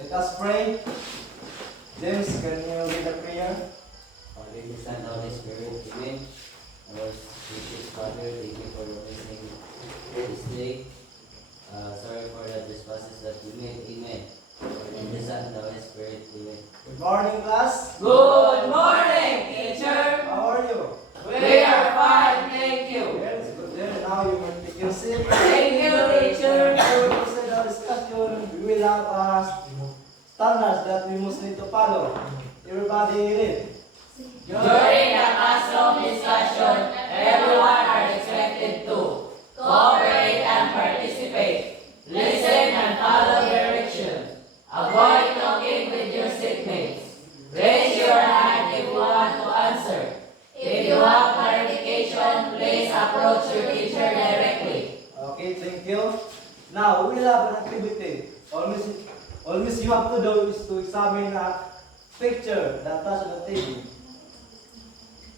Let us pray. James, can you read the prayer? Father, the Son, Holy Spirit, amen. Our gracious Father, thank you for witnessing this day. Sorry for the trespasses that we made, amen. And the Son, Holy Spirit, amen. Good morning, class. Good morning, teacher. How are you? We are fine, thank you. Yes, good. Then now you can take your seat. Thank you, teacher. Before we proceed our discussion, we will have standards that we must need to follow. Everybody read. During the classroom discussion, everyone are expected to cooperate and participate, listen and follow direction, avoid talking with your seatmates, raise your hand if you want to answer. If you have clarification, please approach your teacher directly. Okay, thank you. Now we will have an activity. Always you have to do is to examine a picture that touch on the table.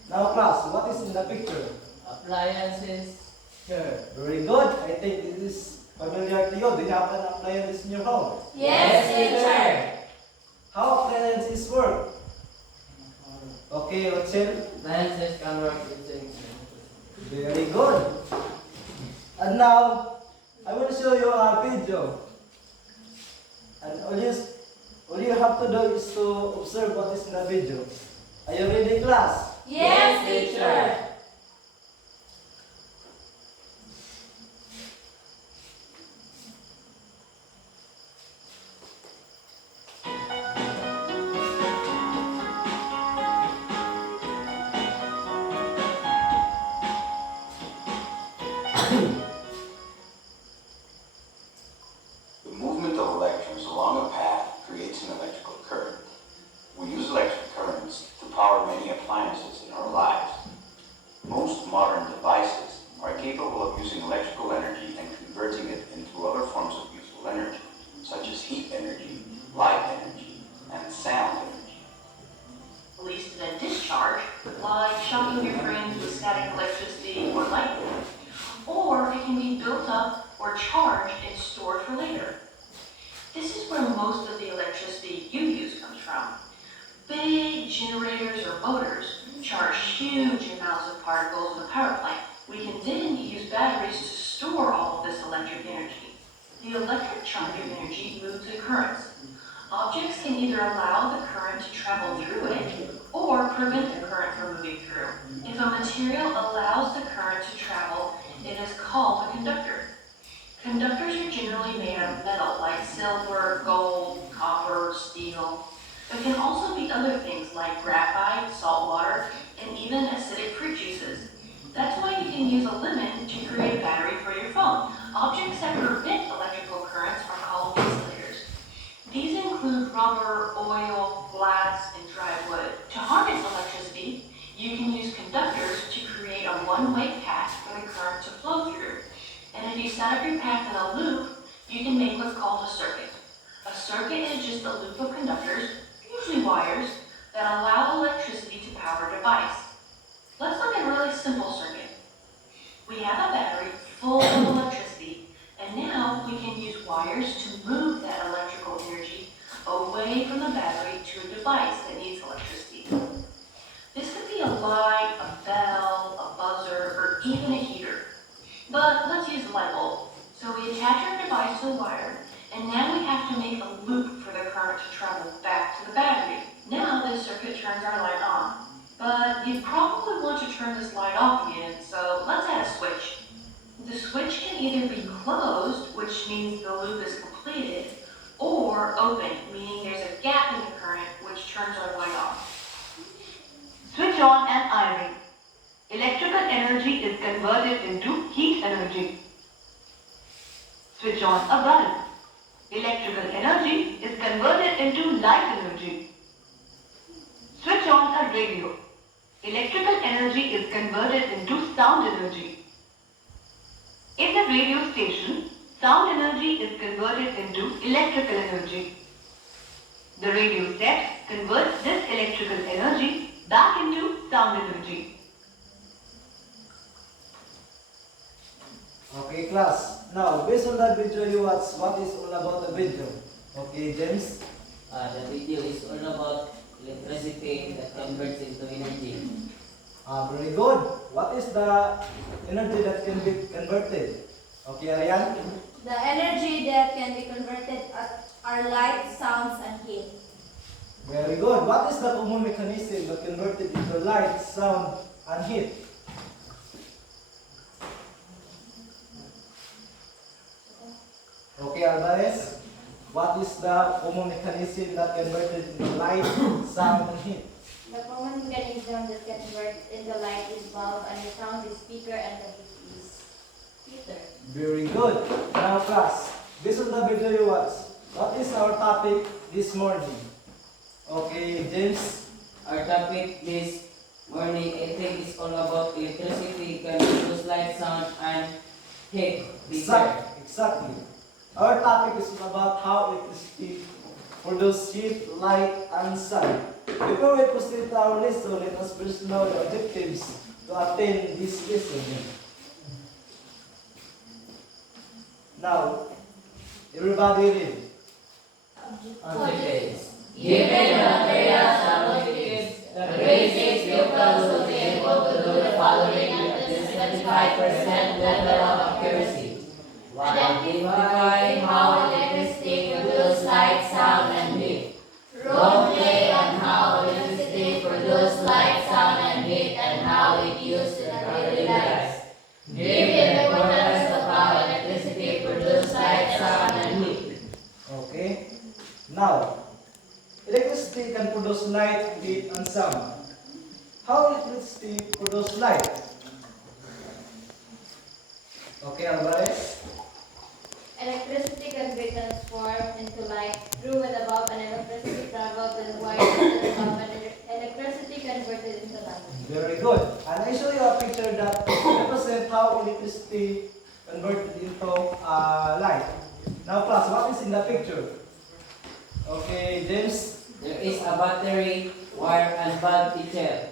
Now class, what is in the picture? Appliances, chair. Very good. I think this is familiar to you. Do you have an appliance in your home? Yes, teacher. How appliances work? Okay, Rochelle. Appliances can work with things. Very good. And now, I will show you a video. And all you have to do is to observe what is in the video. Are you ready, class? Yes, teacher. The movement of electrons along a path creates an electrical current. We use electric currents to power many appliances in our lives. Most modern devices are capable of using electrical energy and converting it into other forms of useful energy, such as heat energy, light energy, and sound energy. Released in a discharge, like shocking your friends with static electricity or lightning. Or it can be built up or charged and stored for later. This is where most of the electricity you use comes from. Big generators or motors charge huge amounts of particles in the power plant. We can then use batteries to store all of this electric energy. The electric charge of energy moves in currents. Objects can either allow the current to travel through it or prevent the current from moving through. If a material allows the current to travel, it is called a conductor. Conductors are generally made of metal like silver, gold, copper, steel. It can also be other things like graphite, salt water, and even acidic fruit juices. That's why you can use a lemon to create a battery for your phone. Objects that prevent electrical currents are called insulators. These include rubber, oil, glass, and dry wood. To harness electricity, you can use conductors to create a one-way path for the current to flow through. And if you set up your path in a loop, you can make what's called a circuit. A circuit is just a loop of conductors, usually wires, that allow electricity to power a device. Let's look at a really simple circuit. We have a battery full of electricity, and now we can use wires to move that electrical energy away from the battery to a device that needs electricity. This could be a light, a bell, a buzzer, or even a heater. But let's use a light bulb. So we attach our device to the wire, and now we have to make a loop for the current to travel back to the battery. Now this circuit turns our light on. But you probably want to turn this light off again, so let's add a switch. The switch can either be closed, which means the loop is completed, or open, meaning there's a gap in the current, which turns our light off. Switch on and iron. Electrical energy is converted into heat energy. Switch on a bulb. Electrical energy is converted into light energy. Switch on a radio. Electrical energy is converted into sound energy. In the radio station, sound energy is converted into electrical energy. The radio set converts this electrical energy back into sound energy. Okay, class. Now, based on that video you watch, what is all about the video? Okay, James. The video is all about electricity that converts into energy. Very good. What is the energy that can be converted? Okay, Ariane. The energy that can be converted are light, sounds, and heat. Very good. What is the common mechanism that converted into light, sound, and heat? Okay, Alvarez. What is the common mechanism that converted into light, sound, and heat? The common mechanism that can convert into light is bulb, and the sound is speaker, and the heat is heater. Very good. Now, class, based on the video you watched, what is our topic this morning? Okay, James. Our topic this morning, I think, is all about electricity can produce light, sound, and heat. Exactly. Our topic is about how electricity produces heat, light, and sound. Before we proceed to our lesson, let us first know the objectives to attain this lesson. Now, everybody read. Objectives. Given the materials and molecules, the basic pupils will be able to do the following at a 75% level of accuracy. Identify how electricity produces light, sound, and heat. Role play on how electricity produces light, sound, and heat, and how it used in our daily lives. Give the importance of how electricity produces light, sound, and heat. Okay. Now, electricity can produce light, heat, and sound. How electricity produce light? Okay, Alvarez. Electricity can be transformed into light through and above an electricity travel to the wire to the bulb, and electricity converted into light. Very good. And I show you a picture that represents how electricity converted into light. Now, class, what is in the picture? Okay, James. There is a battery, wire, and bulb teacher.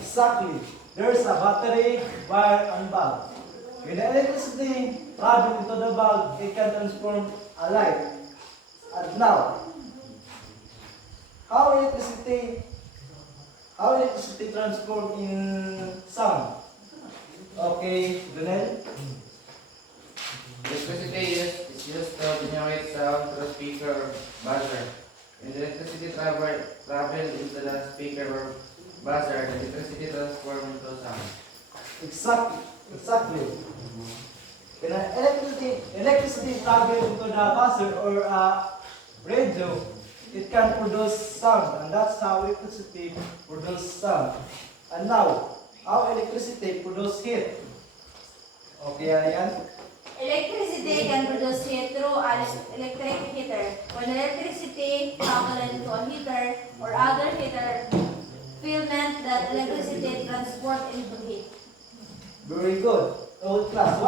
Exactly. There is a battery, wire, and bulb. When the electricity travels into the bulb, it can transform a light. And now, how electricity transform in sound? Okay, Gunel. Electricity is used to generate sound through speaker or buzzer. When the electricity travels into the speaker or buzzer, the electricity transforms into sound. Exactly. When electricity travels into the buzzer or radio, it can produce sound, and that's how electricity produces sound. And now, how electricity produces heat? Okay, Ariane? Electricity can produce heat through an electric heater. When electricity travels into a heater or other heater filament, that electricity transported into heat. Very good. So, class,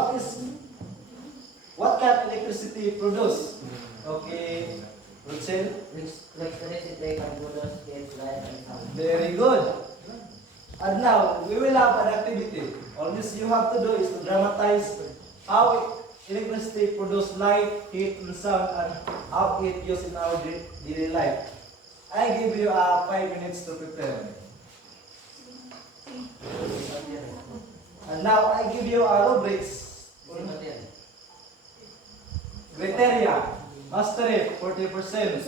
what can electricity produce? Okay, Rachel? Electricity can produce heat, light, and sound. Very good. And now, we will have an activity. All this you have to do is to dramatize how electricity produces light, heat, and sound, and how it used in our daily life. I give you 5 minutes to prepare. And now I give you rubrics. Criteria. Mastery 40%.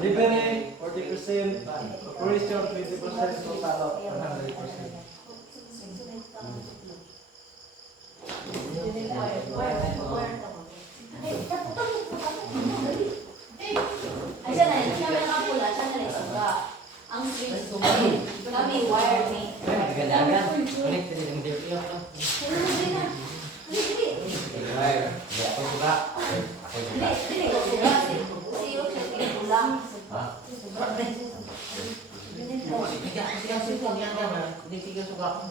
Delivery 40%. Operation 20%. Total of 100%. Ayan na, siya may kapula, siya na nagsuga. Ang switch kami wire me. Dili ko suga. Siyo siya tingkulang.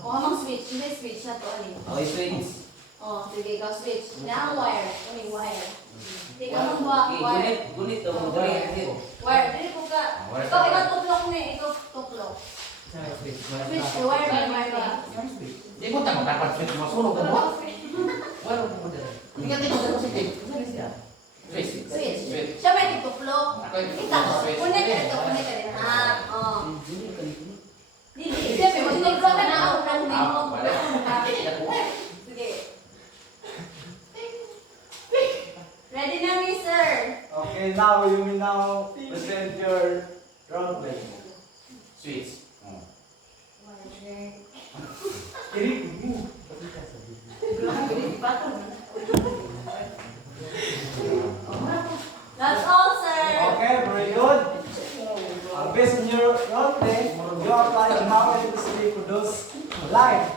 O, amang switch. Hindi switch na to, alin. Okay, switch. O, sige, ikaw switch. Na ang wire. Kami wire. Hindi ka mong Okay, wire. gunit to, gunit. Wire, dili ko ka. Ikaw tuplok ni, ikaw tuplok. Switch, wire me, wire me. Di mo tama dapat switch mo sunog mo. Wala mo mo dala. Ingat mo sa positive. Switch. Switch. Siya may tituplok. Kunin ka dito, kunin ka dito. Oh. Dili, sabi mo, tinigro ka na ako ng mo. Sige. Ready na, mister? Okay, now you will now present your role play. Sweets. That's all, sir. Okay, very good. Based on your role play, you apply how electricity produce light.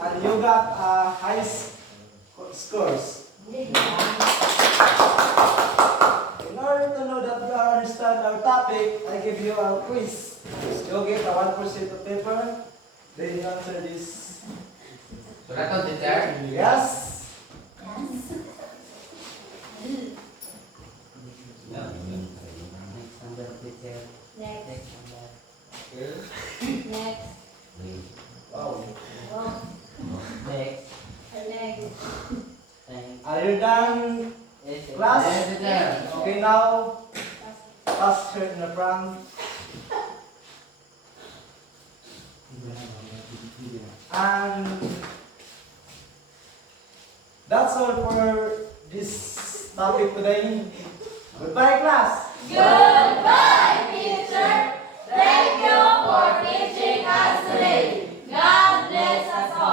And you got highest scores. In order to know that you understand our topic, I give you a quiz. You get a 1% of paper, then you answer this. Surat to, teacher? Yes. Next number, teacher. Next. Next number. Next. Wait. Wow. Oh, Next. next. Thank Are you done, Yes, class? Yes, teacher. Okay, now pass her in the front. And that's all for this topic today. Goodbye, class. Goodbye, teacher. Thank you for teaching us today. God bless us all.